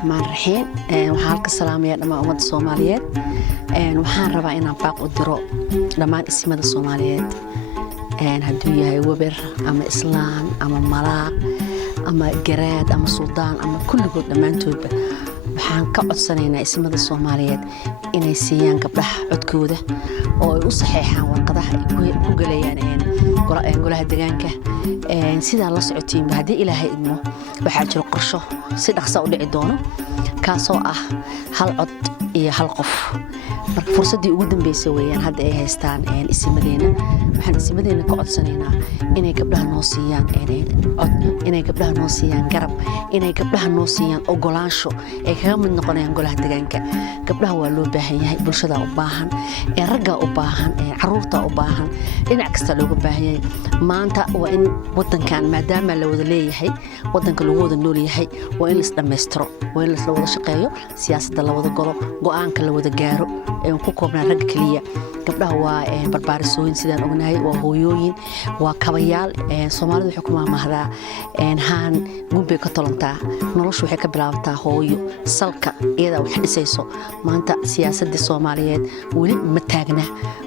الرحمن الرحيم وحالك السلام يا دمان أمد الصوماليات وحان ربا إنان باق أدرو دمان اسمد الصوماليات هدو يهي وبر أما إسلام أما ملاق أما جراد أما سلطان أما كل قد دمان توبة وحان كعدسانينا اسمد الصوماليات إنay siiyaan gabdhaha codkooda oo ay u saxeexaan warqadaha ay ku galayaan golaha deegaanka sida la socotiin hadii Ilaahay idmo waxa jiro qorsho si dhaqso u dhici doono kaasoo ah hal cod iyo hal qof marka fursadii ugu dambeysay weeyaan hadda ay haystaan ismadeena waxaan ismadeena ka codsanaynaa inay gabdhaha noo siiyaan cod inay gabdhaha noo siiyaan garab inay gabdhaha noo siiyaan ogolaansho ay kaga mid noqonayaan golaha deegaanka gabdhaha waa loo baahan yahay bulshada u baahan ragga u baahan caruurta u baahan dhinac kasta looga baahan yahay maanta waa in wadankan maadaama la wada leeyahay wadanka lagu wada nool yahay waa in la isdhameystiro waa in la wada shaqeeyo siyaasadda la wada galo go'aanka la wada gaaro ku koobnaa rag kaliya gabdhaha waa barbaarisooyin sidaan ognahay waa hooyooyin waa kabayaal Soomaalidu waxay ku maamahdaa haan gumbe ka tolantaa noloshu waxay ka bilaabataa hooyo salka iyada wax dhisayso maanta siyaasadda Soomaaliyeed wali ma taagna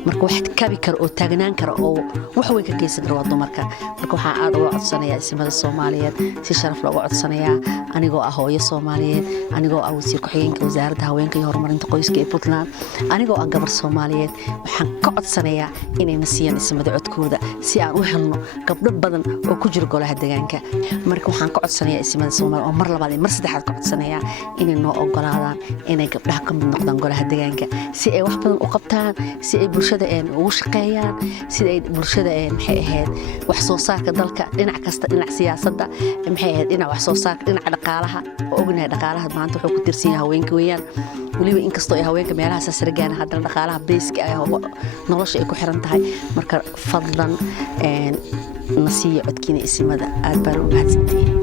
marka wax kabi karo oo taagnaan karo oo wax weyn ka geysan karo dumarka marka waxa aad uga codsanayaa ismada Soomaaliyeed si sharaf looga codsanayaa anigoo ah hooyo Soomaaliyeed anigoo ah wasiir ku xigeenka wasaaradda haweenka iyo horumarinta qoyska ee Puntland anigoo ah gabar Soomaaliyeed waxaan ka codsanayaa inay nasiyaan ismada codkooda si aan u helno gabdho badan oo ku jira golaha deegaanka marka waxaan ka codsanayaa ismada Soomaaliyeed oo mar labaad iyo mar saddexaad ka codsanayaa inay noo ogolaadaan inay gabdhaha ka mid noqdaan golaha deegaanka si ay wax badan u qabtaan si ay bulshada ugu shaqeeyaan si ay bulshada maxay ahayd wax soo saarka dalka dhinac kasta dhinac siyaasadda maxay ahayd dhinac wax soo saarka dhinac dhaqaalaha oo ognahay dhaqaalaha maanta wuxuu ku tirsan yahay haweenka weeyaan waliba in kastoo ay haweenka meelaha sasrigaan haddana dhaqaalaha basic ah nolosha ay ku xiran tahay marka fadlan nasiyo codkiina ismada aad baan u mahadsantahay